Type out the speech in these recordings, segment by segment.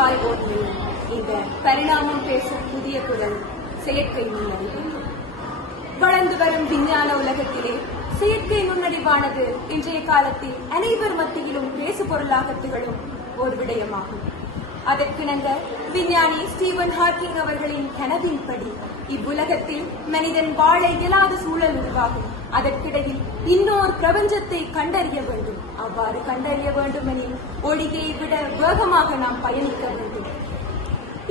ஒப்பாய் ஓட்டியும் இந்த பரிணாமம் பேசும் புதிய குரல் செயற்கை நுண்ணறிவு. வளர்ந்து வரும் விஞ்ஞான உலகத்திலே செயற்கை நுண்ணறிவானது இன்றைய காலத்தில் அனைவர் மத்தியிலும் பேசு பொருளாக திகழும் ஒரு விடயமாகும். அதற்கிணங்க விஞ்ஞானி ஸ்டீவன் ஹாக்கிங் அவர்களின் கனவின்படி இவ்வுலகத்தில் மனிதன் வாழ இயலாத சூழல் உருவாகும். அதற்கிடையில் இன்னொரு பிரபஞ்சத்தை கண்டறிய வேண்டும். அவ்வாறு கண்டறிய வேண்டும் எனில் ஒளியை விட வேகமாக நாம் பயணிக்க வேண்டும்.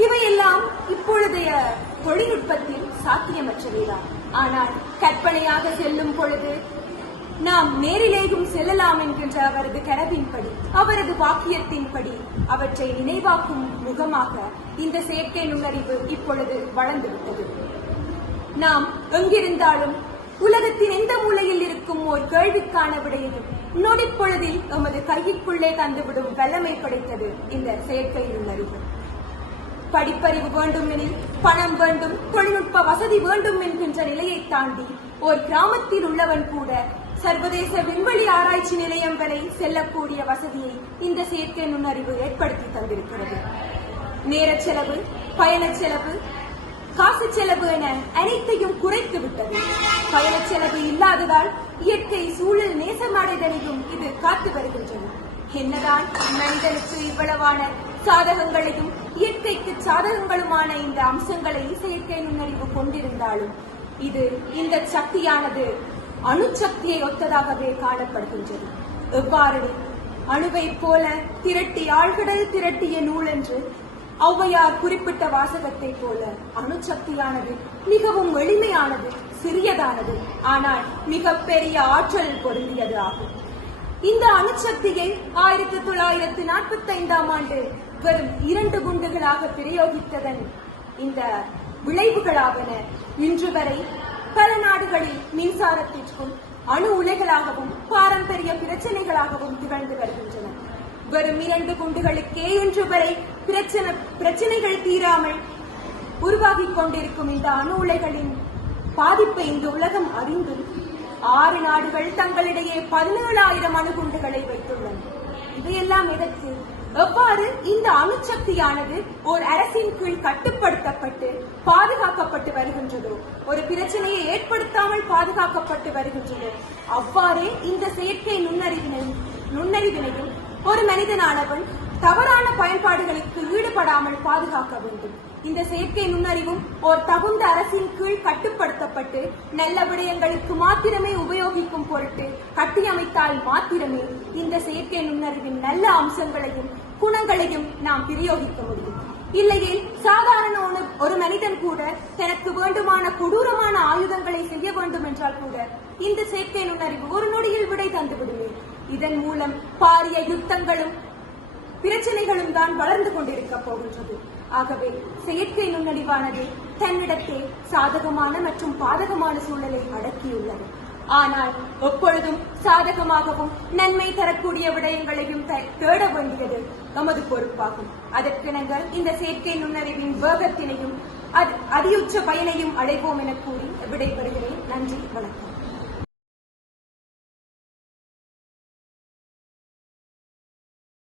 இவையெல்லாம் இப்பொழுதைய தொழில்நுட்பத்தில் சாத்தியமற்றவைதான். ஆனால் கற்பனையாக செல்லும் பொழுது நாம் நேரிலேயும் செல்லலாம் என்கின்ற அவரது கனவின்படி, அவரது வாக்கியத்தின்படி அவற்றை நினைவாக்கும் முகமாக இந்த செயற்கை நுண்ணறிவு இப்பொழுது வளர்ந்துவிட்டது. நாம் எங்கிருந்தாலும் உலகத்தின் எந்த மூலையில் இருக்கும் ஒரு கேள்விக்கான விடையையும் நொடிப்பொழுதில் எமது கைக்குள்ளே தந்துவிடும் வல்லமை படைத்தது இந்த செயற்கை நுண்ணறிவு. படிப்பறிவு வேண்டும் எனில் பணம் வேண்டும், தொழில்நுட்ப வசதி வேண்டும் என்கின்ற நிலையை தாண்டி ஒரு கிராமத்தில் உள்ளவன் கூட சர்வதேச விண்வெளி ஆராய்ச்சி நிலையம் வரை செல்லக்கூடிய வசதியை இந்த செயற்கை நுண்ணறிவு ஏற்படுத்தி தந்திருக்கிறது. நேர செலவு, பயண செலவு, காசு செலவு என அனைத்தையும் குறைத்து விட்டது. பயண செலவு இல்லாததால் இயற்கை சூழல் நேசமடைதலையும் இது காத்து வருகின்றது. என்னதான் மனிதனுக்கு இவ்வளவான சாதகங்களையும் இயற்கைக்கு சாதகங்களுமான இந்த அம்சங்களை செயற்கை நுண்ணறிவு கொண்டிருந்தாலும் இது இந்த சக்தியானது அணுசக்தியை ஒத்ததாகவே காணப்படுகின்றது. எவ்வாறு அணுவை போல திரட்டி ஆழ்கடல் திரட்டிய நூல் என்று ஔவையார் குறிப்பிட்ட வாசகத்தை போல அணுசக்தியானது மிகவும் எளிமையானது, சிறியதானது, ஆனால் மிக பெரிய ஆற்றல் பொருந்தியது ஆகும். இந்த அணுசக்தியை 1945ஆம் ஆண்டு வெறும் 2 குண்டுகளாக பிரயோகித்ததன் இந்த விளைவுகளாவன இன்று வரை பல நாடுகளில் மின்சாரத்திற்கும் அணு உலைகளாகவும் பாரம்பரிய பிரச்சனைகளாகவும் திகழ்ந்து வருகின்றன. வெறும் 2 குண்டுகளுக்கே இன்று வரை பிரச்சனைகள் தீராமல் உருவாகிக் கொண்டிருக்கும் இந்த அணு உலைகளின் பாதிப்பை இந்த உலகம் அறிந்தும் 6 நாடுகள் தங்களிடையே 17,000 அணுகுண்டுகளை வைத்துள்ளன. இவையெல்லாம் எதற்கு? எவ்வாறு இந்த அணுசக்தியானது ஒரு அரசின் கீழ் கட்டுப்படுத்தப்பட்டு பாதுகாக்கப்பட்டு வருகின்றதோ, ஒரு பிரச்சனையை ஏற்படுத்தாமல் பாதுகாக்கப்பட்டு வருகின்றதோ, அவ்வாறே இந்த செயற்கை நுண்ணறிவினையும் ஒரு மனிதனானவன் தவறான பயன்பாடுகளுக்கு ஈடுபடாமல் பாதுகாக்க வேண்டும். இந்த செயற்கை நுண்ணறிவும் ஒரு தகுந்த அரசின் கீழ் கட்டுப்படுத்தப்பட்டு நல்ல விடயங்களுக்கு மாத்திரமே உபயோகிக்கும் பொருட்டு கட்டியமைத்தால் மாத்திரமே இந்த செயற்கை நுண்ணறிவின் நல்ல அம்சங்களையும் குணங்களையும் நாம் பிரயோகிக்க முடியும். இல்லையே சாதாரண ஒரு மனிதன் கூட தனக்கு வேண்டுமான கொடூரமான ஆயுதங்களை செய்ய வேண்டும் என்றால் கூட இந்த செயற்கை நுண்ணறிவு ஒரு நொடியில் விடை தந்துவிடுமே. இதன் மூலம் பாரிய யுத்தங்களும் பிரச்சனைகளும் தான் வளர்ந்து கொண்டிருக்க போகின்றது. ஆகவே செயற்கை நுண்ணறிவானது தன்னிடத்தே சாதகமான மற்றும் பாதகமான சூழலை அடக்கியுள்ளது. ஆனால் எப்பொழுதும் சாதகமாகவும் நன்மை தரக்கூடிய விடயங்களையும் தேட வேண்டியது நமது பொறுப்பாகும். அதற்கிணங்க இந்த செயற்கை நுண்ணறிவின் வேகத்தினையும் அதியுச்ச பயனையும் அடைவோம் என கூறி விடைபெறுகிறேன். நன்றி, வணக்கம்.